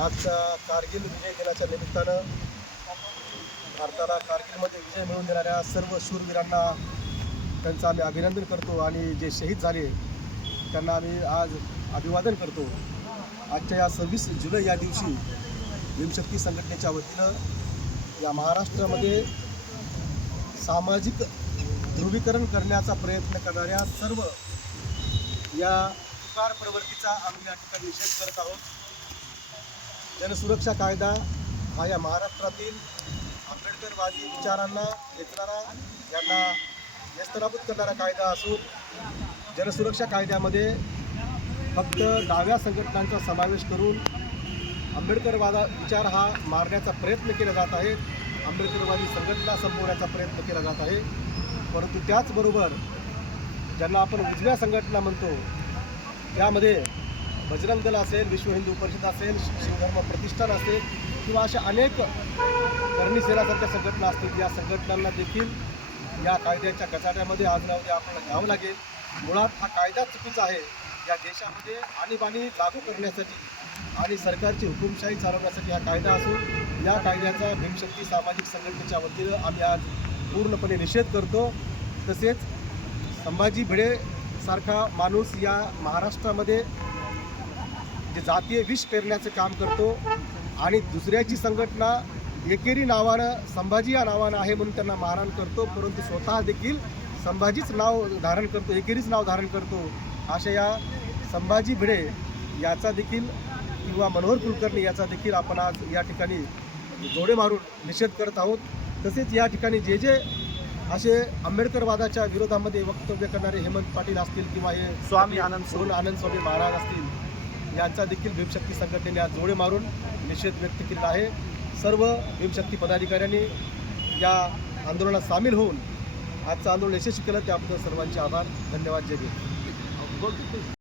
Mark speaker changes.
Speaker 1: आजच्या कारगिल विजय दिनाच्या निमित्तानं भारताला कारगिलमध्ये विजय मिळवून देणाऱ्या सर्व शूरवीरांना त्यांचं आम्ही अभिनंदन करतो आणि जे शहीद झाले त्यांना आम्ही आज अभिवादन करतो. आजच्या या सव्वीस जुलै या दिवशी भीमशक्ती संघटनेच्या वतीनं या महाराष्ट्रामध्ये सामाजिक ध्रुवीकरण करण्याचा प्रयत्न करणाऱ्या सर्व या प्रवृत्तीचा आम्ही या ठिकाणी निषेध करत आहोत. जनसुरक्षा कायदा हा या महाराष्ट्रातील आंबेडकरवादी विचारांना घेतणारा यांना नेस्तनाबूत करणारा कायदा असून जनसुरक्षा कायद्यामध्ये फक्त डाव्या संघटनांचा समावेश करून आंबेडकरवादा विचार हा मारण्याचा प्रयत्न केला जात आहे. आंबेडकरवादी संघटना संपवण्याचा प्रयत्न केला जात आहे. परंतु त्याचबरोबर ज्यांना आपण उजव्या संघटना म्हणतो त्यामध्ये बजरंग दल असेल विश्व हिंदू परिषद असेल शिवधर्म प्रतिष्ठान असेल किंवा अशा अनेक करणी सेनासारख्या संघटना असतील या संघटनांना देखील या कायद्याच्या कचाट्यामध्ये आज ना उद्या आपल्याला घ्यावं लागेल. मुळात हा कायदा चुकीचा आहे. या देशामध्ये आणीबाणी लागू करण्यासाठी आणि सरकारची हुकुमशाही चालवण्यासाठी हा कायदा असून या कायद्याचा भीमशक्ती सामाजिक संघटनेच्या वतीनं आम्ही आज पूर्णपणे निषेध करतो. तसेच संभाजी भिडे सारखा माणूस या महाराष्ट्रामध्ये जे जातीय विष पेरण्याचं काम करतो आणि दुसऱ्याची संघटना एकेरी नावानं संभाजी या नावानं आहे म्हणून त्यांना मारहाण करतो परंतु स्वतः देखील संभाजीच नाव धारण करतो एकेरीच नाव धारण करतो अशा या संभाजी भिडे याचा देखील किंवा मनोहर कुलकर्णी याचा देखील आपण आज या ठिकाणी जोडे मारून निषेध करत आहोत. तसेच या ठिकाणी जे जे असे आंबेडकरवादाच्या विरोधामध्ये वक्तव्य करणारे हेमंत पाटील असतील किंवा हे
Speaker 2: स्वामी आनंद
Speaker 1: सोन आनंद स्वामी महाराज असतील यांचा देखील भीमशक्ती संघटनेने आज जोडे मारून निषेध व्यक्त केलेला आहे. सर्व भीमशक्ती पदाधिकाऱ्यांनी या आंदोलनात सामील होऊन आजचं आंदोलन यशस्वी केलं. त्याबद्दल सर्वांचे आभार. धन्यवाद. जय भीम.